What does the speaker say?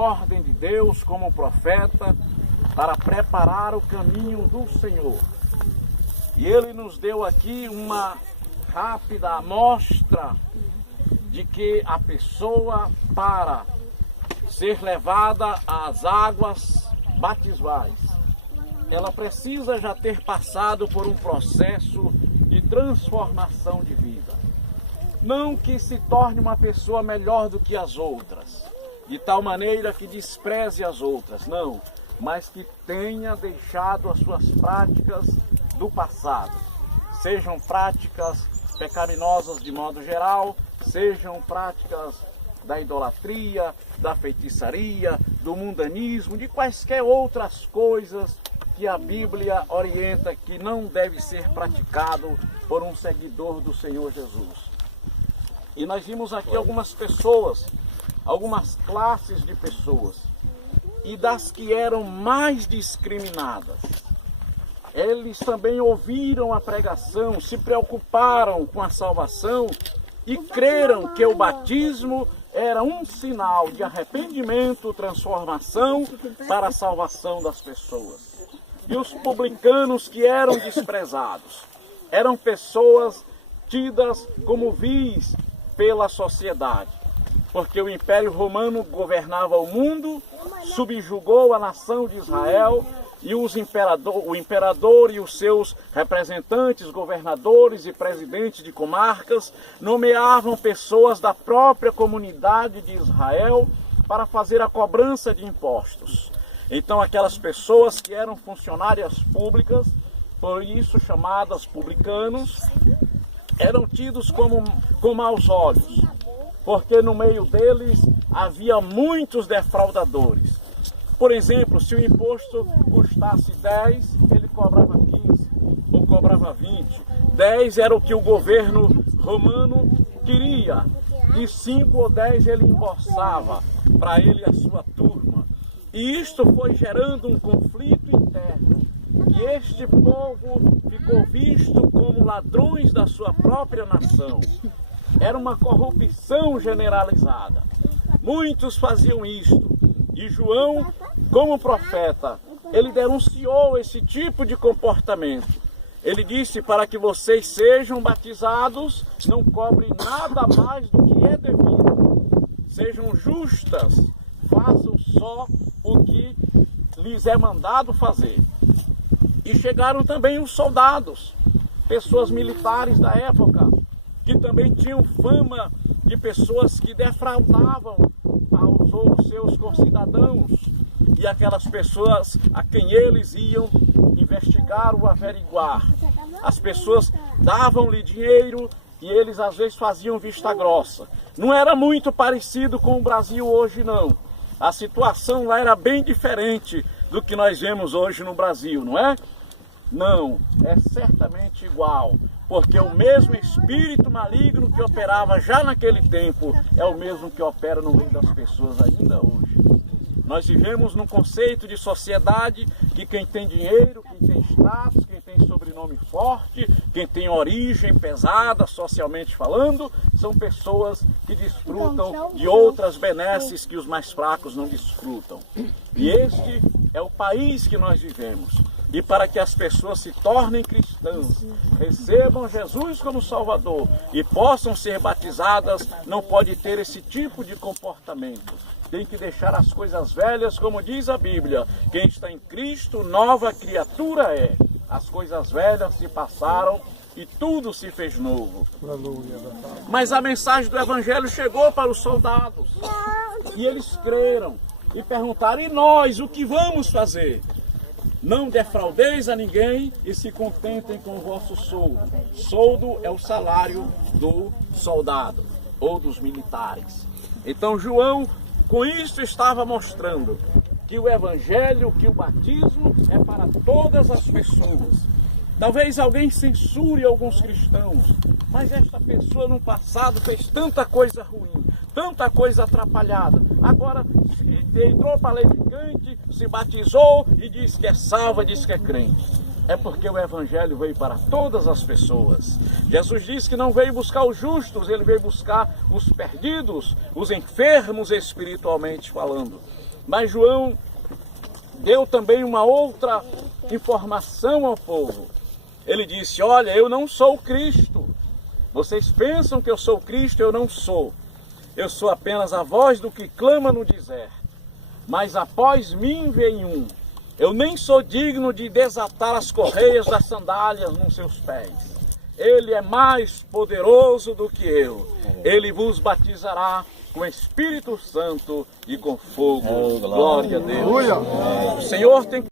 ordem de Deus como profeta para preparar o caminho do Senhor. E ele nos deu aqui uma rápida amostra de que a pessoa, para ser levada às águas batismais, ela precisa já ter passado por um processo de transformação de vida. Não que se torne uma pessoa melhor do que as outras, de tal maneira que despreze as outras, não, mas que tenha deixado as suas práticas do passado, sejam práticas pecaminosas de modo geral, sejam práticas da idolatria, da feitiçaria, do mundanismo, de quaisquer outras coisas que a Bíblia orienta que não deve ser praticado por um seguidor do Senhor Jesus. E nós vimos aqui algumas pessoas, algumas classes de pessoas, e das que eram mais discriminadas. Eles também ouviram a pregação, se preocuparam com a salvação e creram que o batismo era um sinal de arrependimento, transformação para a salvação das pessoas. E os publicanos, que eram desprezados, eram pessoas tidas como vis pela sociedade, porque o Império Romano governava o mundo, subjugou a nação de Israel, e o imperador e os seus representantes, governadores e presidentes de comarcas nomeavam pessoas da própria comunidade de Israel para fazer a cobrança de impostos. Então aquelas pessoas que eram funcionárias públicas, por isso chamadas publicanos, eram tidos com maus olhos, porque no meio deles havia muitos defraudadores. Por exemplo, se o imposto custasse 10, ele cobrava 15, ou cobrava 20. 10 era o que o governo romano queria, e 5 ou 10 ele embolsava para ele e a sua turma. E isto foi gerando um conflito interno, e este povo ficou visto como ladrões da sua própria nação. Era uma corrupção generalizada. Muitos faziam isto. E João, como profeta, ele denunciou esse tipo de comportamento. Ele disse: para que vocês sejam batizados, não cobrem nada mais do que é devido. Sejam justas, façam só o que lhes é mandado fazer. E chegaram também os soldados, pessoas militares da época, que também tinham fama de pessoas que defraudavam aos seus concidadãos, e aquelas pessoas a quem eles iam investigar ou averiguar. As pessoas davam-lhe dinheiro e eles às vezes faziam vista grossa. Não era muito parecido com o Brasil hoje, não. A situação lá era bem diferente do que nós vemos hoje no Brasil, não é? Não, é certamente igual, porque o mesmo espírito maligno que operava já naquele tempo é o mesmo que opera no meio das pessoas ainda hoje. Nós vivemos num conceito de sociedade que quem tem dinheiro, quem tem status, quem tem sobrenome forte, quem tem origem pesada, socialmente falando, são pessoas que desfrutam de outras benesses que os mais fracos não desfrutam. E este é o país que nós vivemos. E para que as pessoas se tornem cristãs, recebam Jesus como Salvador e possam ser batizadas, não pode ter esse tipo de comportamento. Tem que deixar as coisas velhas, como diz a Bíblia. Quem está em Cristo, nova criatura é. As coisas velhas se passaram e tudo se fez novo. Mas a mensagem do Evangelho chegou para os soldados. E eles creram e perguntaram: e nós, o que vamos fazer? Não defraudeis a ninguém e se contentem com o vosso soldo. Soldo é o salário do soldado ou dos militares. Então João, com isso, estava mostrando que o Evangelho, que o batismo é para todas as pessoas. Talvez alguém censure alguns cristãos, mas esta pessoa no passado fez tanta coisa ruim, tanta coisa atrapalhada. Agora entrou para a lei de crente, se batizou e diz que é salva, diz que é crente. É porque o Evangelho veio para todas as pessoas. Jesus disse que não veio buscar os justos, ele veio buscar os perdidos, os enfermos espiritualmente falando. Mas João deu também uma outra informação ao povo. Ele disse: olha, eu não sou o Cristo. Vocês pensam que eu sou o Cristo, eu não sou. Eu sou apenas a voz do que clama no deserto. Mas após mim vem um. Eu nem sou digno de desatar as correias das sandálias nos seus pés. Ele é mais poderoso do que eu. Ele vos batizará com Espírito Santo e com fogo. Glória a Deus. O Senhor tem